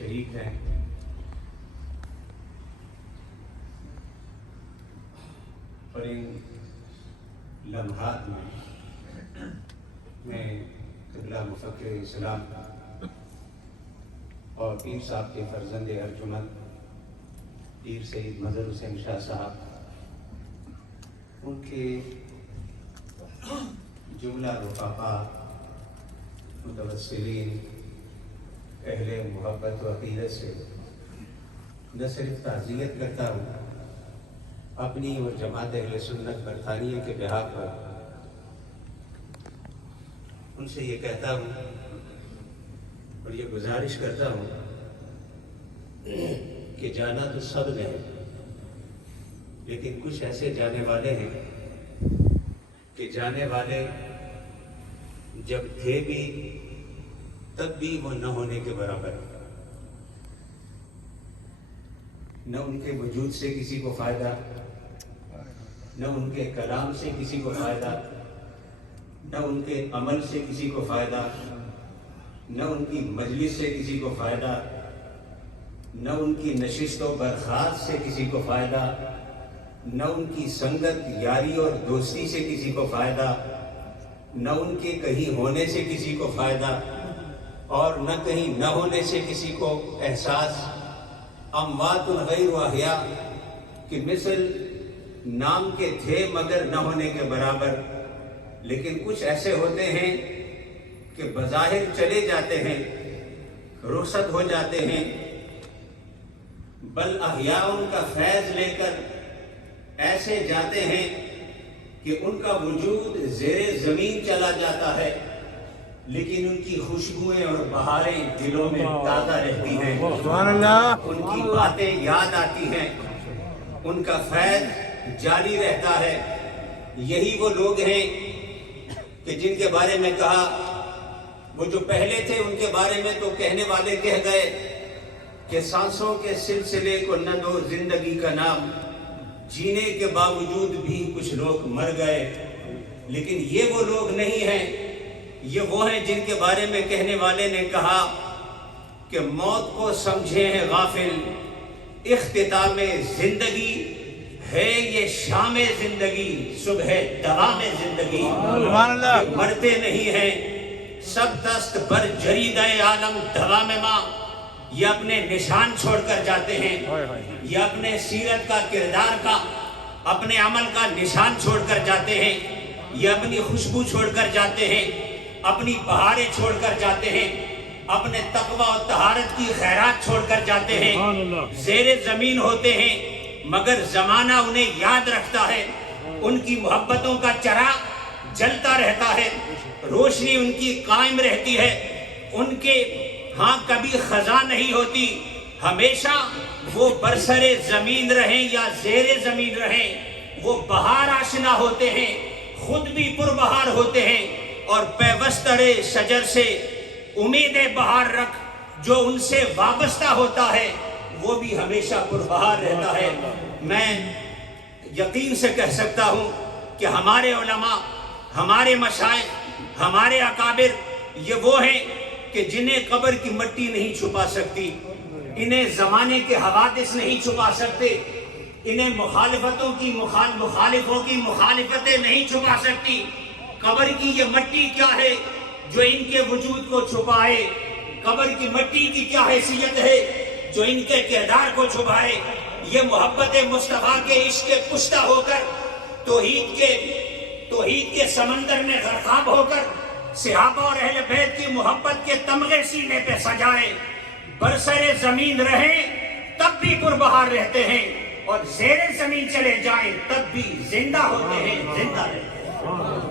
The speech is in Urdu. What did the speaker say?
شریک ہیں، اور ان لمحات میں قبلہ مفکر اسلام اور پیر صاحب کے فرزند ارجمند پیر سید مظہر حسین شاہ صاحب، ان کے جملہ رفقا متوسلین اہل محبت و عقیدت سے نہ صرف تعزیت کرتا ہوں، اپنی اور جماعت اہل سنت برطانیہ کے بہا پر ان سے یہ کہتا ہوں اور یہ گزارش کرتا ہوں کہ جانا تو سب نے ہے، لیکن کچھ ایسے جانے والے ہیں کہ جانے والے جب تھے بھی تب بھی وہ نہ ہونے کے برابر، نہ ان کے وجود سے کسی کو فائدہ، نہ ان کے کلام سے کسی کو فائدہ، نہ ان کے عمل سے کسی کو فائدہ، نہ ان کی مجلس سے کسی کو فائدہ، نہ ان کی نشست و برخاست سے کسی کو فائدہ، نہ ان کی سنگت یاری اور دوستی سے کسی کو فائدہ، نہ ان کے کہیں ہونے سے کسی کو فائدہ، اور نہ کہیں نہ ہونے سے کسی کو احساس۔ اموات غیر احیاء کہ مثل نام کے تھے مگر نہ ہونے کے برابر، لیکن کچھ ایسے ہوتے ہیں کہ بظاہر چلے جاتے ہیں، رخصت ہو جاتے ہیں، بل احیاء ان کا فیض لے کر ایسے جاتے ہیں کہ ان کا وجود زیر زمین چلا جاتا ہے، لیکن ان کی خوشبوئیں اور بہاریں دلوں میں تازہ رہتی ہیں، سبحان اللہ، ان کی باتیں یاد آتی ہیں، ان کا فیض جاری رہتا ہے۔ یہی وہ لوگ ہیں کہ جن کے بارے میں کہا، وہ جو پہلے تھے ان کے بارے میں تو کہنے والے کہہ گئے کہ سانسوں کے سلسلے کو نہ دو زندگی کا نام، جینے کے باوجود بھی کچھ لوگ مر گئے، لیکن یہ وہ لوگ نہیں ہیں۔ یہ وہ ہیں جن کے بارے میں کہنے والے نے کہا کہ موت کو سمجھے ہیں غافل، اختتام زندگی ہے یہ شام زندگی، صبح دوام زندگی، یہ مرتے نہیں ہیں، سب دست بر جرید عالم دوام ماں، یہ اپنے نشان چھوڑ کر جاتے ہیں، یہ اپنے سیرت کا، کردار کا، اپنے عمل کا نشان چھوڑ کر جاتے ہیں، یہ اپنی خوشبو چھوڑ کر جاتے ہیں، اپنی بہاریں چھوڑ کر جاتے ہیں، اپنے تقوی و طہارت کی خیرات چھوڑ کر جاتے ہیں، زیر زمین ہوتے ہیں مگر زمانہ انہیں یاد رکھتا ہے، ان کی محبتوں کا چراغ جلتا رہتا ہے، روشنی ان کی قائم رہتی ہے، ان کے ہاں کبھی خزاں نہیں ہوتی، ہمیشہ وہ برسر زمین رہیں یا زیر زمین رہیں، وہ بہار آشنا ہوتے ہیں، خود بھی پربہار ہوتے ہیں، اور پیوستر شجر سے امید بہار رکھ، جو ان سے وابستہ ہوتا ہے وہ بھی ہمیشہ پربہار رہتا ہے۔ میں یقین سے کہہ سکتا ہوں کہ ہمارے علماء، ہمارے مشائخ، ہمارے اکابر یہ وہ ہیں کہ جنہیں قبر کی مٹی نہیں چھپا سکتی، انہیں زمانے کے حوادث نہیں چھپا سکتے، انہیں مخالفوں کی مخالفتیں نہیں چھپا سکتی۔ قبر کی یہ مٹی کیا ہے جو ان کے وجود کو چھپائے، قبر کی مٹی کی کیا حیثیت ہے جو ان کے کردار کو چھپائے۔ یہ محبت مصطفیٰ کے عشق کشتہ ہو کر توحید کے سمندر میں غرقاب ہو کر صحابہ اور اہل بیت کی محبت کے تمغے سینے پہ سجائے، برسر زمین رہیں تب بھی پربہار رہتے ہیں، اور زیر زمین چلے جائیں تب بھی زندہ ہوتے ہیں، زندہ رہتے ہیں۔